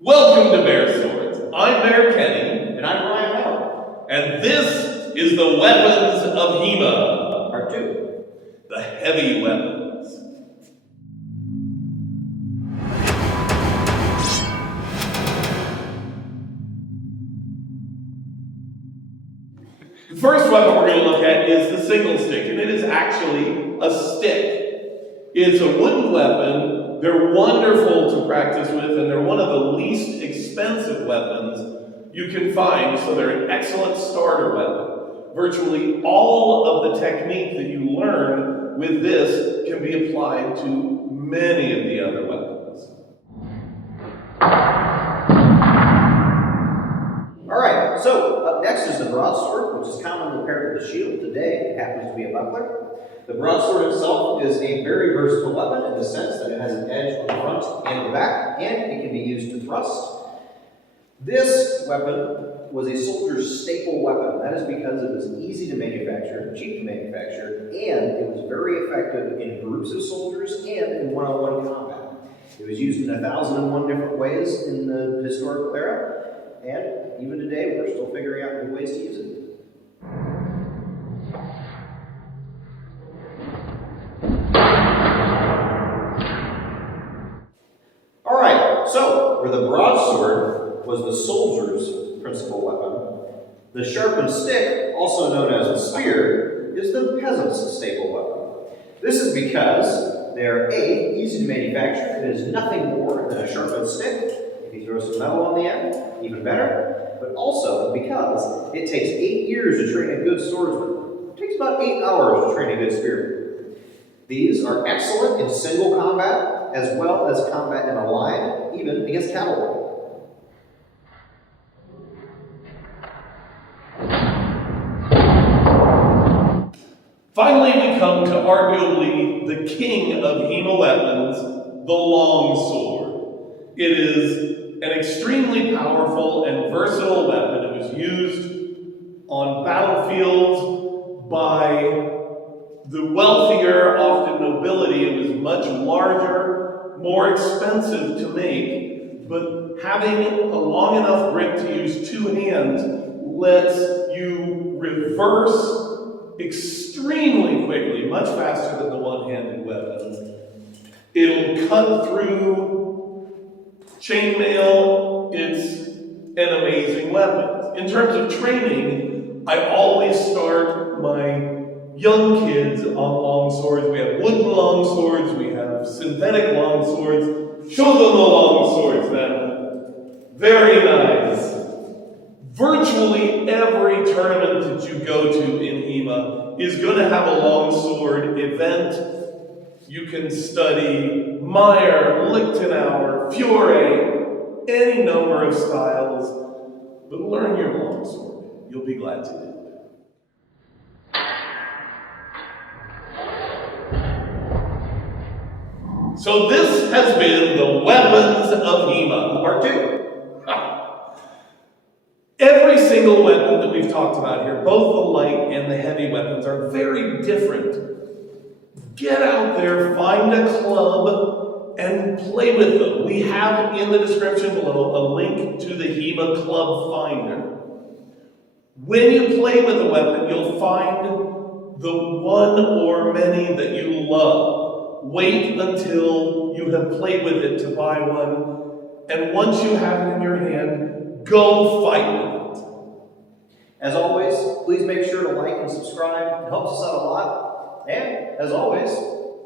Welcome to Baer Swords. I'm Baer Kenny. And I'm Ryan Howard. And this is the Weapons of H.E.M.A. Part 2. The heavy weapons. The first weapon we're going to look at is the single stick, and it is actually a stick. It's a wooden weapon. They're wonderful to practice with, and they're one of the least expensive weapons you can find, so they're an excellent starter weapon. Virtually all of the technique that you learn with this can be applied to many of the other weapons. Alright, so up next is the broadsword, which is commonly paired with a shield. Today, it happens to be a buckler. The broadsword itself is a very versatile weapon in the sense that it has an edge on the front and the back, and it can be used to thrust. This weapon was a soldier's staple weapon. That is because it was easy to manufacture, cheap to manufacture, and it was very effective in groups of soldiers and in one-on-one combat. It was used in 1,001 different ways in the historical era, and even today we're still figuring out new ways to use it. Alright, so where the broadsword was the soldier's principal weapon, the sharpened stick, also known as the spear, is the peasant's staple weapon. This is because they are A, easy to manufacture, it is nothing more than a sharpened stick. If you throw some metal on the end, even better, but also because it takes 8 years to train a good swordsman. It takes about 8 hours to train a good spearman. These are excellent in single combat, as well as combat in a line, even against cavalry. Finally, we come to arguably the king of H.E.M.A weapons, the longsword. It is an extremely powerful and versatile weapon. It was used on battlefields by the wealthier, often nobility. It was much larger, more expensive to make, but having a long enough grip to use two hands lets you reverse extremely quickly, much faster than the one-handed weapon. It'll cut through chainmail. It's an amazing weapon. In terms of training, I always start my young kids on long swords. We have wooden long swords, we have synthetic long swords. Show them the long swords then. Very nice. Virtually every tournament that you go to in H.E.M.A is going to have a long sword event. You can study Baer, Lichtenauer, Fiore, any number of styles, but learn your long sword. You'll be glad to do. So this has been the Weapons of H.E.M.A, Part 2. Every single weapon that we've talked about here, both the light and the heavy weapons, are very different. Get out there, find a club, and play with them. We have in the description below a link to the H.E.M.A Club Finder. When you play with a weapon, you'll find the one or many that you love. Wait until you have played with it to buy one, and once you have it in your hand, go fight with it. As always, please make sure to like and subscribe. It helps us out a lot. And, as always,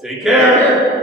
take care.